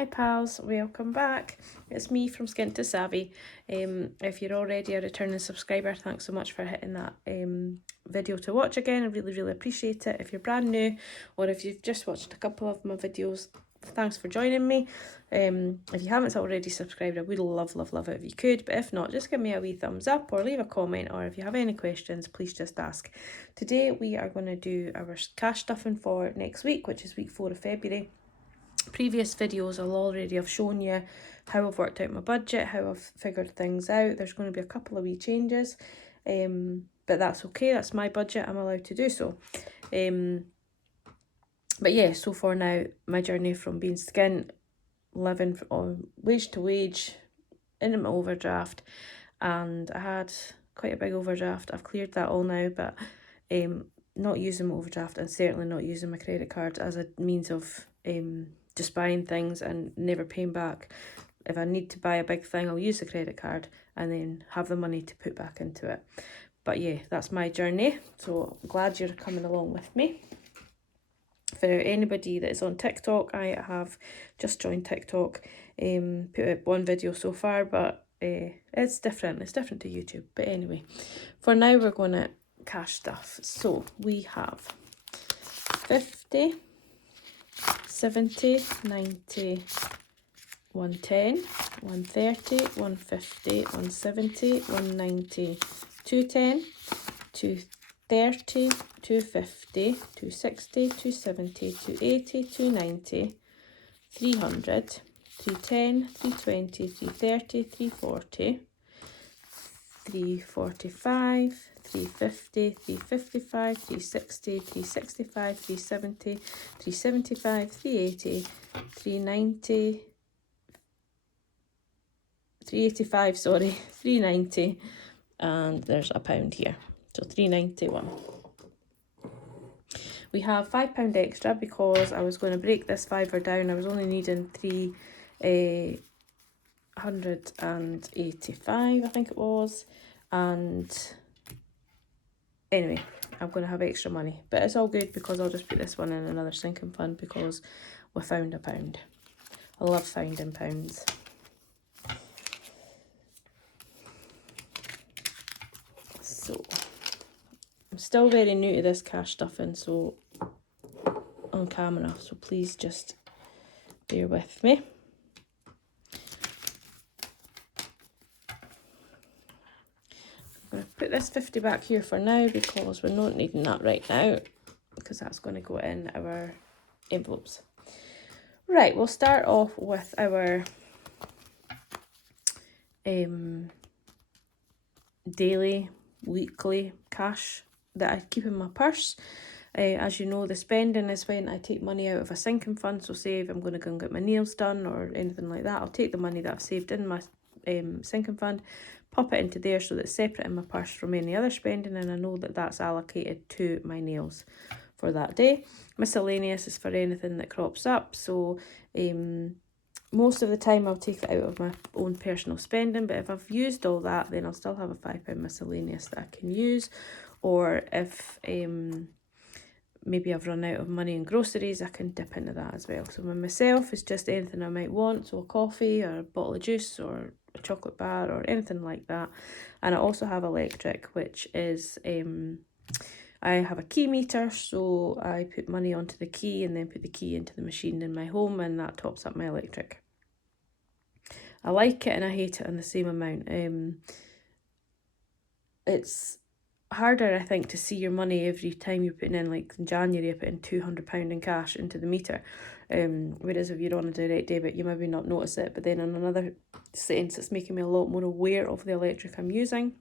Hi pals, welcome back. It's me from Skin to Savvy. If you're already a returning subscriber, thanks so much for hitting that video to watch again. I really appreciate it. If you're brand new or if you've just watched a couple of my videos, thanks for joining me. If you haven't already subscribed, I would love it if you could, but if not, just give me a wee thumbs up or leave a comment, or if you have any questions, please just ask. Today we are going to do our cash stuffing for next week, which is week 4 of February. Previous videos I'll already have shown you how I've worked out my budget, how I've figured things out. There's going to be a couple of wee changes, but that's okay, that's my budget, I'm allowed to do so. But yeah, so for now, my journey from being skint, living on wage to wage, into my overdraft, and I had quite a big overdraft. I've cleared that all now, but not using my overdraft and certainly not using my credit card as a means of just buying things and never paying back. If I need to buy a big thing, I'll use the credit card and then have the money to put back into it. But yeah, that's my journey, so I'm glad you're coming along with me. For anybody that is on TikTok, I have just joined TikTok, put out one video so far, but it's different to YouTube. But anyway, for now we're going to cash stuff. So we have 50, 70, 90, 110, 130, 150, 170, 190, 210, 230, 250, 260, 270, 280, 290, 300, 310, 320, 330, 340, 345, 350, 355, 360, 365, 370, 375, 380, 390, 385, sorry, 390, and there's a pound here, so 391. We have £5 extra because I was going to break this fiver down. I was only needing 385, I think it was, and anyway, I'm going to have extra money, but it's all good because I'll just put this one in another sinking fund because we found a pound. I love finding pounds. So I'm still very new to this cash stuffing, so on camera, so please just bear with me. I'm going to put this 50 back here for now because we're not needing that right now, because that's going to go in our envelopes. Right, we'll start off with our daily, weekly cash that I keep in my purse. As you know, the spending is when I take money out of a sinking fund. So say if I'm going to go and get my nails done or anything like that, I'll take the money that I've saved in my sinking fund, pop it into there so that it's separate in my purse from any other spending, and I know that that's allocated to my nails for that day. Miscellaneous is for anything that crops up, so most of the time I'll take it out of my own personal spending, but if I've used all that, then I'll still have a £5 miscellaneous that I can use. Or if maybe I've run out of money in groceries, I can dip into that as well. So with myself, it's just anything I might want, so a coffee or a bottle of juice or a chocolate bar or anything like that. And I also have electric, which is I have a key meter, so I put money onto the key and then put the key into the machine in my home, and that tops up my electric. I like it and I hate it in the same amount. It's harder, I think, to see your money every time you're putting in, like in January I put in £200 in cash into the meter, whereas if you're on a direct debit you maybe not notice it, but then in another sense it's making me a lot more aware of the electric I'm using,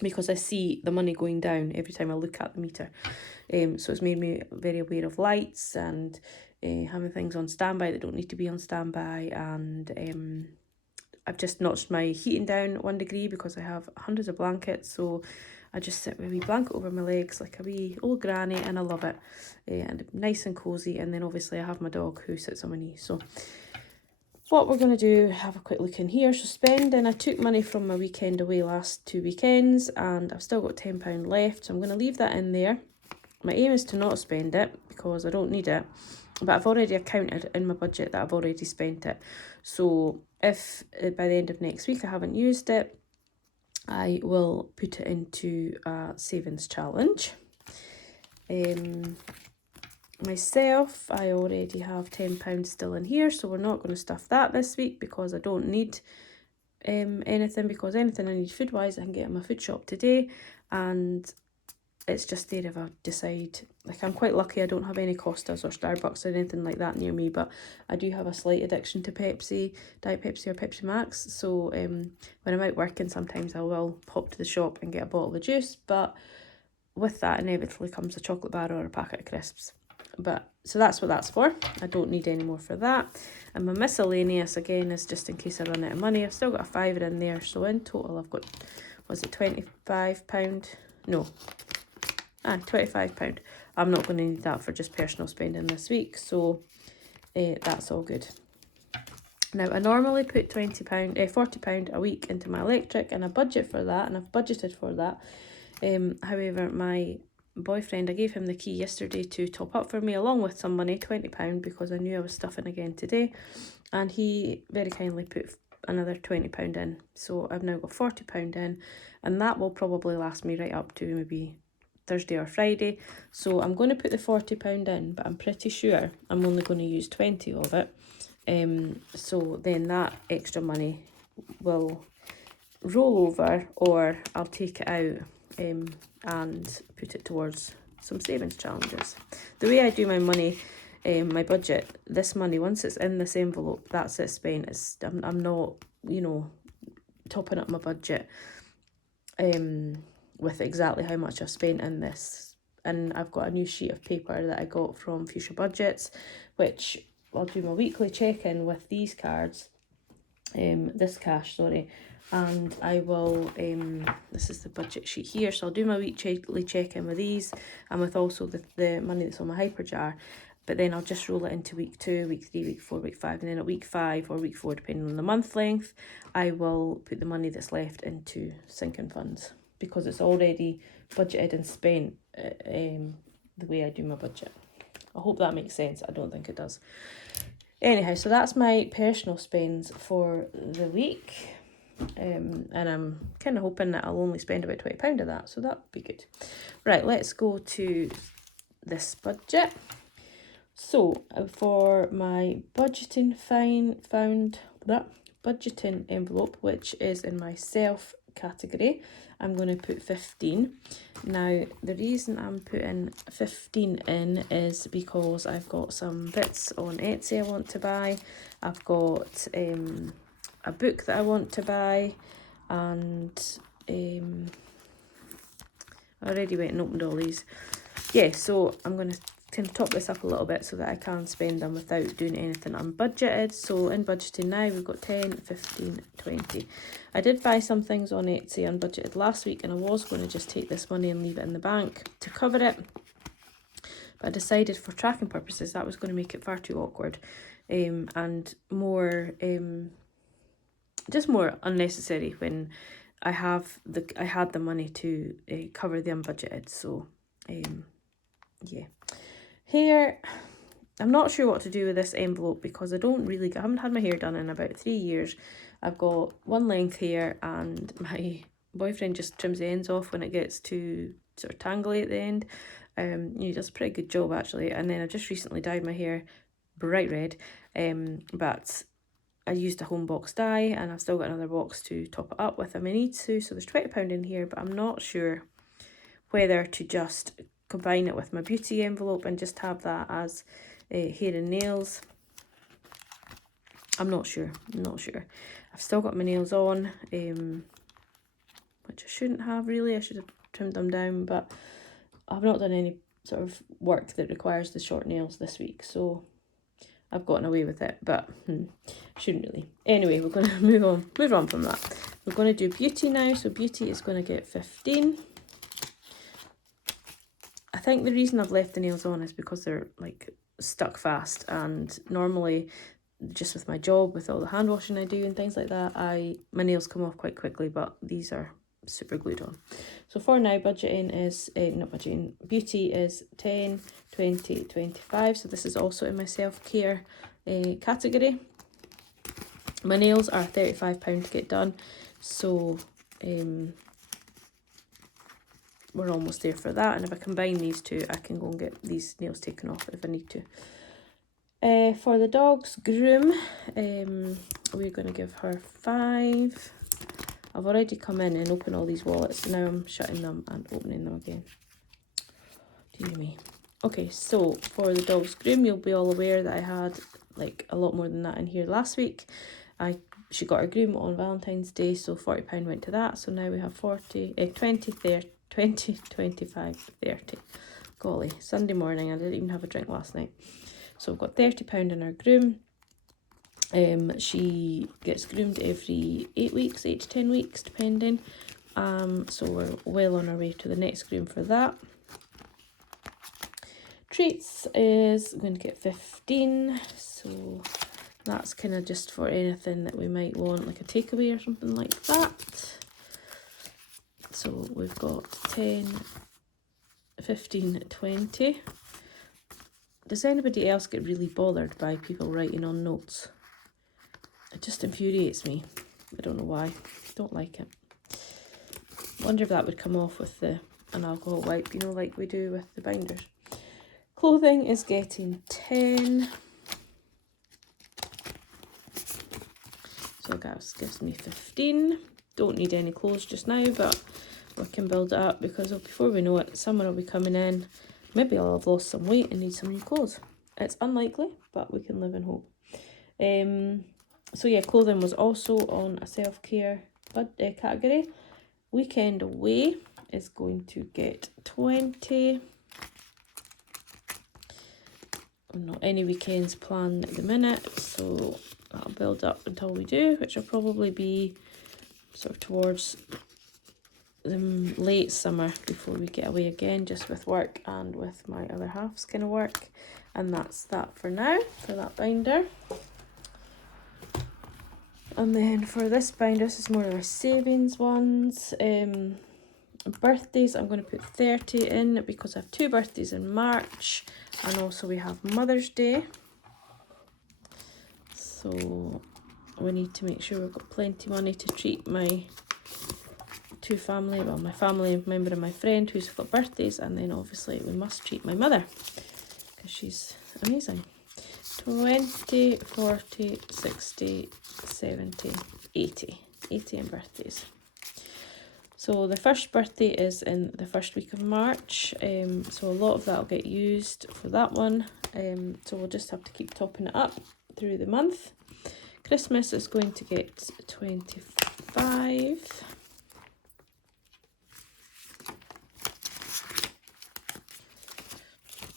because I see the money going down every time I look at the meter. So it's made me very aware of lights and having things on standby that don't need to be on standby, and I've just notched my heating down 1 degree because I have hundreds of blankets, so I just sit with a wee blanket over my legs like a wee old granny, and I love it, and nice and cosy. And then obviously I have my dog who sits on my knee. So what we're going to do, have a quick look in here. So spending, I took money from my weekend away last 2 weekends and I've still got £10 left, so I'm going to leave that in there. My aim is to not spend it because I don't need it, but I've already accounted in my budget that I've already spent it. So if by the end of next week I haven't used it, I will put it into a savings challenge. Myself, I already have £10 still in here, so we're not going to stuff that this week because I don't need anything, because anything I need food wise I can get in my food shop today, and it's just there if I decide. Like, I'm quite lucky I don't have any Costas or Starbucks or anything like that near me, but I do have a slight addiction to Pepsi, Diet Pepsi or Pepsi Max, so when I'm out working sometimes I will pop to the shop and get a bottle of juice, but with that inevitably comes a chocolate bar or a packet of crisps. But so that's what that's for. I don't need any more for that. And my miscellaneous, again, is just in case I run out of money. I've still got a £5 in there, so in total I've got, was it £25? No, £25. I'm not going to need that for just personal spending this week, so that's all good. Now, I normally put £40 a week into my electric, and I budget for that, and I've budgeted for that. However, my boyfriend, I gave him the key yesterday to top up for me along with some money, £20, because I knew I was stuffing again today, and he very kindly put another £20 in, so I've now got £40 in, and that will probably last me right up to maybe Thursday or Friday. So I'm going to put the £40 in, but I'm pretty sure I'm only going to use 20 of it. So then that extra money will roll over, or I'll take it out and put it towards some savings challenges. The way I do my money, my budget, this money, once it's in this envelope, that's it spent. I'm not, topping up my budget with exactly how much I've spent in this. And I've got a new sheet of paper that I got from Fuchsia Budgets, which I'll do my weekly check-in with these cards, this cash, sorry, and I will, this is the budget sheet here, so I'll do my weekly check-in with these, and with also the money that's on my hyper jar, but then I'll just roll it into week 2, week 3, week 4, week 5, and then at week 5 or week 4, depending on the month length, I will put the money that's left into sinking funds, because it's already budgeted and spent the way I do my budget. I hope that makes sense. I don't think it does. Anyhow, so that's my personal spends for the week. And I'm kind of hoping that I'll only spend about £20 of that, so that would be good. Right, let's go to this budget. So for my budgeting budgeting envelope, which is in my self category, I'm going to put 15. Now, the reason I'm putting 15 in is because I've got some bits on Etsy I want to buy. I've got a book that I want to buy, and I already went and opened all these. Yeah, so I'm going to kind of top this up a little bit so that I can spend them without doing anything unbudgeted. So in budgeting now, we've got 10, 15, 20. I did buy some things on Etsy unbudgeted last week, and I was going to just take this money and leave it in the bank to cover it. But I decided for tracking purposes that was going to make it far too awkward and more, just more unnecessary when I had the money to cover the unbudgeted. So yeah. Here, I'm not sure what to do with this envelope because I haven't had my hair done in about 3 years. I've got one length hair, and my boyfriend just trims the ends off when it gets too sort of tangly at the end. He does a pretty good job actually. And then I just recently dyed my hair bright red, but I used a home box dye, and I've still got another box to top it up with if I need to. So there's £20 in here, but I'm not sure whether to just combine it with my beauty envelope and just have that as hair and nails. I'm not sure. I've still got my nails on, which I shouldn't have really. I should have trimmed them down, but I've not done any sort of work that requires the short nails this week, so I've gotten away with it, but shouldn't really. Anyway, we're going to move on from that. We're going to do beauty now, so beauty is going to get 15. I think the reason I've left the nails on is because they're like stuck fast, and normally just with my job, with all the hand washing I do and things like that, my nails come off quite quickly, but these are super glued on. So for now, budgeting is, not budgeting, beauty is 10, 20, 25. So this is also in my self-care category. My nails are £35 to get done. So we're almost there for that. And if I combine these two, I can go and get these nails taken off if I need to. For the dog's groom, we're going to give her 5. I've already come in and opened all these wallets, so now I'm shutting them and opening them again. Dear me. Okay, so for the dog's groom, you'll be all aware that I had like a lot more than that in here last week. She got her groom on Valentine's Day, so £40 went to that. So now we have 20, 30, 20, 25, 30. Golly, Sunday morning, I didn't even have a drink last night. So we've got £30 in our groom. She gets groomed every 8 weeks, 8 to 10 weeks, depending. So we're well on our way to the next groom for that. Treats is going to get 15, so that's kind of just for anything that we might want, like a takeaway or something like that. So we've got 10, 15, 20. Does anybody else get really bothered by people writing on notes? It just infuriates me. I don't know why. Don't like it. Wonder if that would come off with an alcohol wipe, you know, like we do with the binders. Clothing is getting 10. So that gives me 15. Don't need any clothes just now, but we can build it up because before we know it, summer will be coming in. Maybe I'll have lost some weight and need some new clothes. It's unlikely, but we can live in hope. So yeah, clothing was also on a self-care category. Weekend away is going to get 20. Not any weekends planned at the minute, so that'll build up until we do, which will probably be sort of towards the late summer before we get away again, just with work and with my other half's kind of work. And that's that for now, for that binder. And then for this binder, this is more of our savings ones. Birthdays, I'm going to put 30 in because I have 2 birthdays in March, and also we have Mother's Day. So we need to make sure we've got plenty of money to treat my my family member and my friend who's got birthdays, and then obviously we must treat my mother because she's amazing. 20, 40, 60, 70, 80. 80 in birthdays. So the first birthday is in the first week of March, so a lot of that will get used for that one. So we'll just have to keep topping it up through the month. Christmas is going to get 25.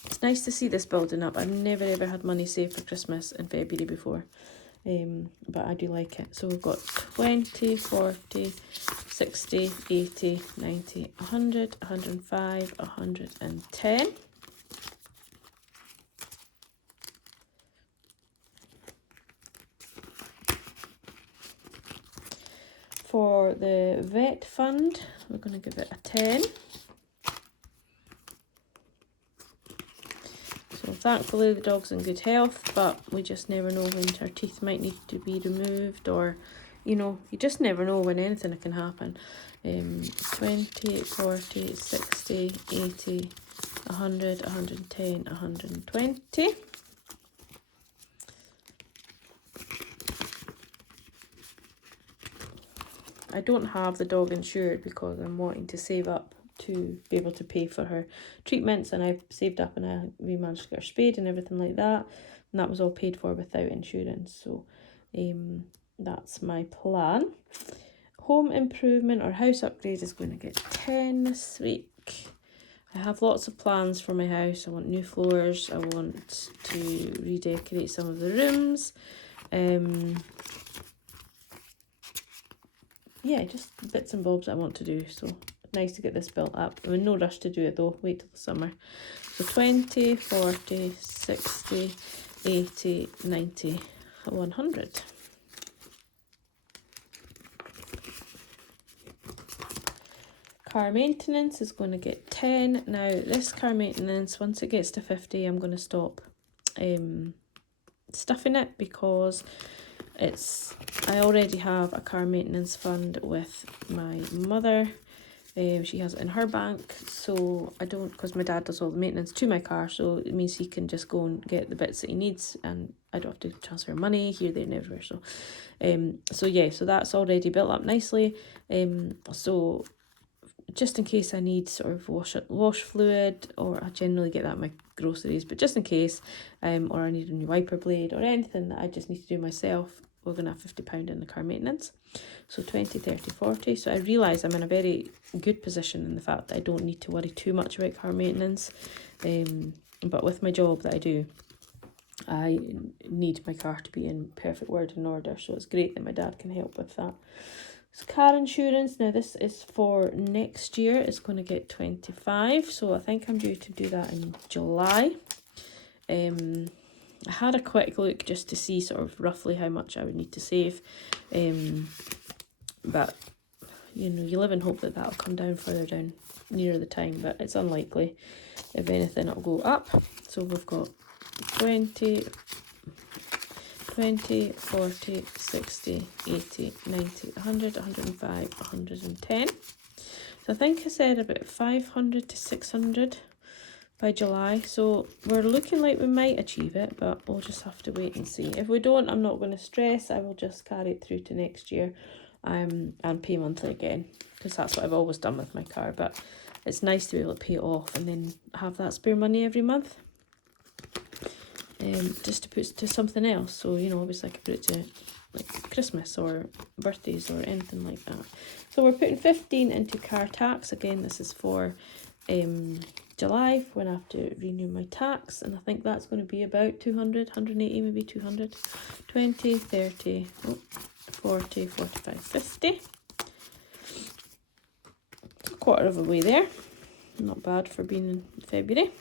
It's nice to see this building up. I've never ever had money saved for Christmas in February before, but I do like it. So we've got 20, 40, 60, 80, 90, 100, 105, 110. For the vet fund, we're going to give it a 10. So thankfully the dog's in good health, but we just never know when her teeth might need to be removed, or, you know, you just never know when anything can happen. 20, 40, 60, 80, 100, 110, 120. I don't have the dog insured because I'm wanting to save up to be able to pay for her treatments, and I've saved up and we managed to get her spayed and everything like that, and that was all paid for without insurance. So that's my plan. Home improvement or house upgrade is going to get 10 this week. I have lots of plans for my house. I want new floors. I want to redecorate some of the rooms. Yeah, just bits and bobs I want to do. So nice to get this built up. I'm in no rush to do it though. Wait till the summer. So 20, 40, 60, 80, 90, 100. car maintenance is going to get 10. Now this car maintenance, once it gets to 50, I'm going to stop stuffing it, because I already have a car maintenance fund with my mother. She has it in her bank, so I don't, because my dad does all the maintenance to my car, so it means he can just go and get the bits that he needs, and I don't have to transfer money here, there and everywhere. So yeah, so that's already built up nicely. So just in case I need sort of wash fluid, or I generally get that in my groceries, but just in case, or I need a new wiper blade or anything that I just need to do myself, we're going to have £50 in the car maintenance. So 20, 30, 40. So I realise I'm in a very good position in the fact that I don't need to worry too much about car maintenance. But with my job that I do, I need my car to be in perfect working order. So it's great that my dad can help with that. So car insurance, now this is for next year. It's going to get 25. So I think I'm due to do that in July. I had a quick look just to see sort of roughly how much I would need to save. But, you know, you live in hope that that'll come down further down nearer the time, but it's unlikely. If anything, it'll go up. So we've got 20, 40, 60, 80, 90, 100, 105, 110. So I think I said about 500 to 600 by July. So we're looking like we might achieve it, but we'll just have to wait and see. If we don't, I'm not going to stress. I will just carry it through to next year, and pay monthly again, because that's what I've always done with my car. But it's nice to be able to pay it off and then have that spare money every month. Just to put to something else. So, you know, obviously I could put it to like Christmas or birthdays or anything like that. So we're putting 15 into car tax. Again, this is for July, when I have to renew my tax, and I think that's going to be about 200, 180, maybe 200, 20, 30, 40, 45, 50. A quarter of a way there. Not bad for being in February.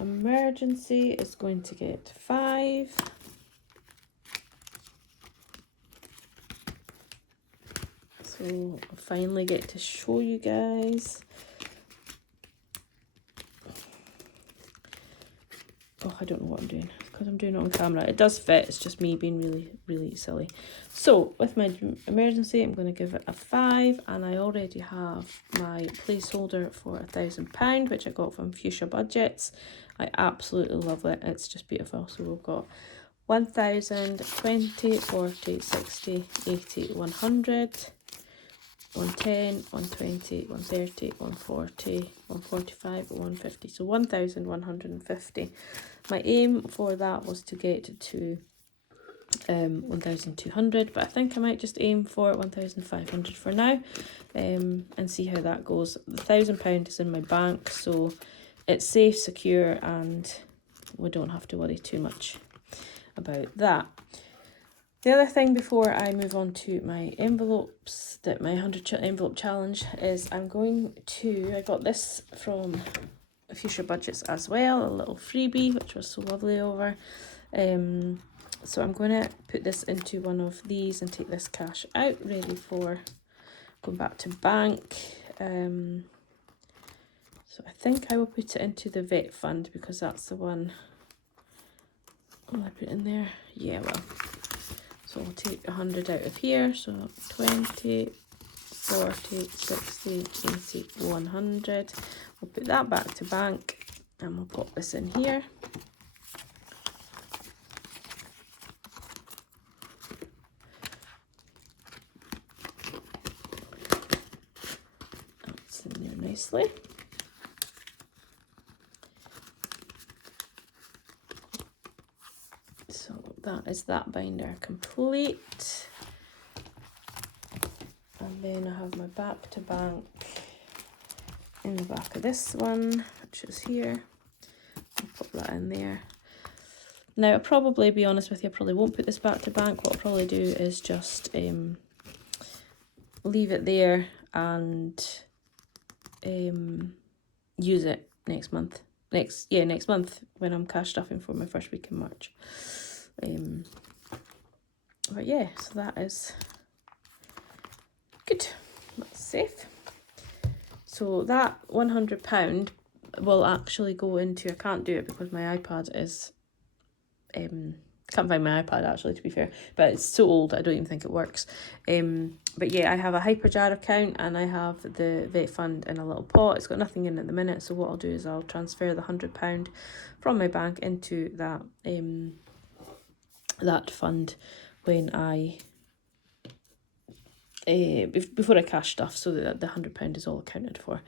Emergency is going to get 5. So I finally get to show you guys. Oh, I don't know what I'm doing, because I'm doing it on camera. It does fit, it's just me being really, really silly. So with my emergency, I'm going to give it a 5, and I already have my placeholder for £1,000, which I got from Fuchsia Budgets. I absolutely love it. It's just beautiful. So we've got 1,000, 20, 40, 60, 80, 100, 110, 120, 130, 140, 145, 150. So 1,150. My aim for that was to get to 1,200, but I think I might just aim for 1,500 for now, and see how that goes. The £1,000 is in my bank, so it's safe, secure, and we don't have to worry too much about that. The other thing before I move on to my envelopes, that my 100 envelope challenge, is I got this from Fuchsia Budgets as well, a little freebie, which was so lovely over. So I'm going to put this into one of these and take this cash out, ready for going back to bank. So I think I will put it into the vet fund, because that's the one. Will I put it in there? Yeah, well. So I'll take 100 out of here. So 20, 40, 60, 80, 100. We'll put that back to bank, and we'll pop this in here. That's in there nicely. So that is that binder complete. And then I have my back to bank in the back of this one, which is here. I'll put that in there. Now, I'll probably, be honest with you, I probably won't put this back to bank. What I'll probably do is just leave it there and use it next month. Next month, when I'm cash stuffing for my first week in March. But yeah, so that is Good, that's safe. So that £100 will actually go into, I can't do it because my iPad is, can't find my iPad actually, to be fair, but it's so old I don't even think it works. But yeah, I have a Hyperjar account and I have the vet fund in a little pot. It's got nothing in at the minute, so what I'll do is I'll transfer the £100 from my bank into that that fund when I before I cash stuff, so that the £100 is all accounted for.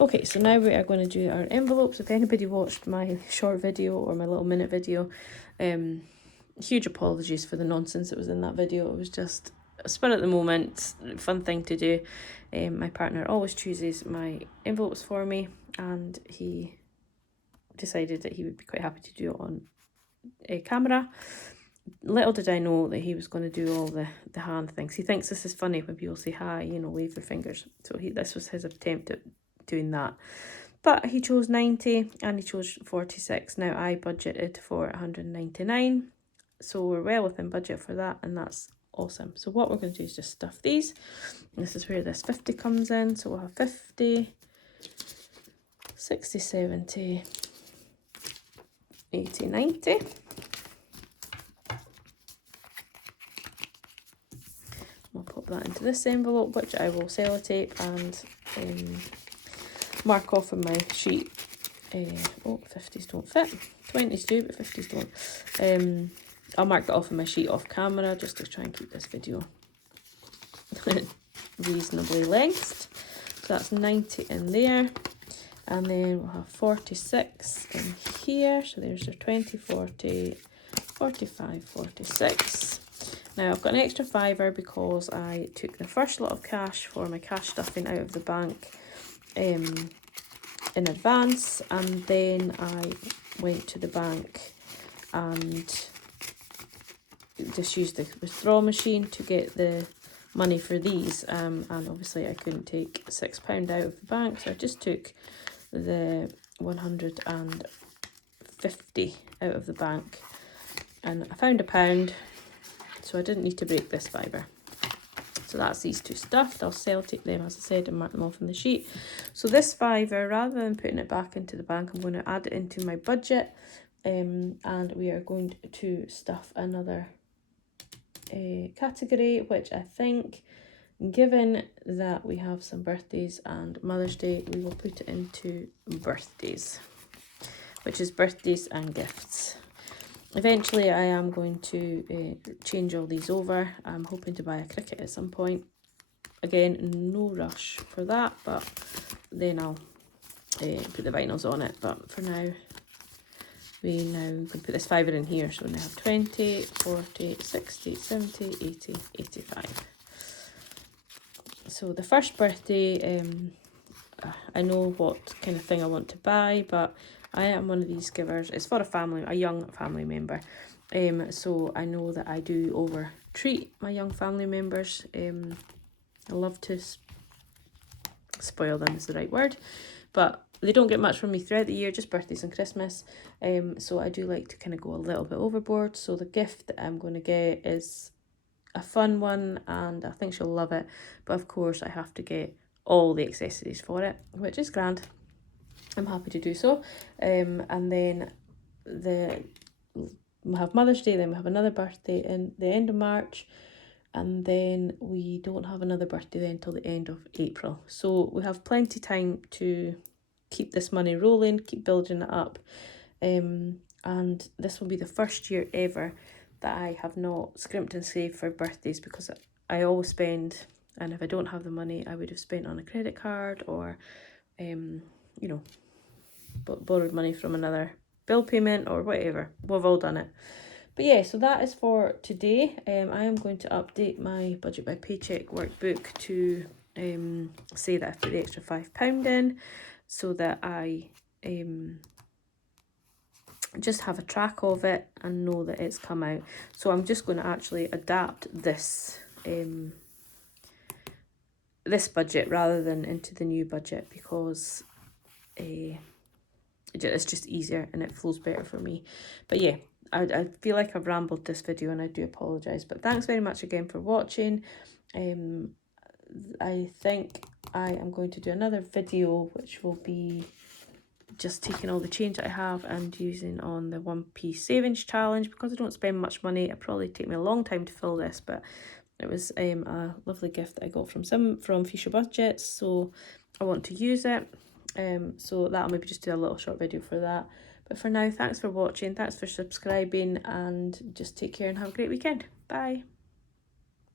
Okay, so now we are going to do our envelopes. If anybody watched my short video or my little minute video, huge apologies for the nonsense that was in that video. It was just a spur at the moment, fun thing to do. My partner always chooses my envelopes for me, and he decided that he would be quite happy to do it on a camera. Little did I know that he was going to do all the hand things. He thinks this is funny when people say hi, you know, wave their fingers. So this was his attempt at doing that. But he chose 90 and he chose 46. Now I budgeted for 199. So we're well within budget for that, and that's awesome. So what we're going to do is just stuff these. This is where this 50 comes in. So we'll have 50, 60, 70, 80, 90. I'll pop that into this envelope, which I will sellotape and mark off on my sheet. 50s don't fit. 20s do, but 50s don't. I'll mark that off on my sheet off camera just to try and keep this video reasonably lengthed. So that's 90 in there. And then we'll have 46 in here. So there's your 20, 40, 45, 46. Now I've got an extra £5 because I took the first lot of cash for my cash stuffing out of the bank in advance, and then I went to the bank and just used the withdrawal machine to get the money for these, and obviously I couldn't take £6 out of the bank, so I just took the 150 out of the bank, and I found £1, so I didn't need to break this fibre. So that's these two stuffed. I'll sellotape them, as I said, and mark them off on the sheet. So this £5, rather than putting it back into the bank, I'm going to add it into my budget, and we are going to stuff another category, which I think, given that we have some birthdays and Mother's Day, we will put it into birthdays, which is birthdays and gifts. Eventually I am going to change all these over. I'm hoping to buy a Cricut at some point. Again, no rush for that, but then I'll put the vinyls on it. But for now, we now can put this fibre in here. So we now have 20, 40, 60, 70, 80, 85. So the first birthday, I know what kind of thing I want to buy, but I am one of these givers. It's for a young family member. So I know that I do over treat my young family members. I love to spoil them is the right word, but they don't get much from me throughout the year, just birthdays and Christmas. So I do like to kind of go a little bit overboard. So the gift that I'm going to get is a fun one, and I think she'll love it. But of course I have to get all the accessories for it, which is grand. I'm happy to do so. And then we have Mother's Day, then we have another birthday in the end of March, and then we don't have another birthday then until the end of April. So we have plenty of time to keep this money rolling, keep building it up. And this will be the first year ever that I have not scrimped and saved for birthdays, because I always spend, and if I don't have the money, I would have spent on a credit card or, borrowed money from another bill payment or whatever. We've all done it. But yeah, so that is for today. I am going to update my Budget by Paycheck workbook to say that I've put the extra £5 in, so that I just have a track of it and know that it's come out. So I'm just going to actually adapt this this budget rather than into the new budget, because it's just easier and it flows better for me. But yeah, I feel like I've rambled this video and I do apologise, but thanks very much again for watching. I think I am going to do another video which will be just taking all the change that I have and using on the 1p savings challenge. Because I don't spend much money, it'll probably take me a long time to fill this, but it was a lovely gift that I got from Fuchsia Budgets, so I want to use it. So that'll maybe just do a little short video for that. But for now, thanks for watching, thanks for subscribing, and just take care and have a great weekend. Bye.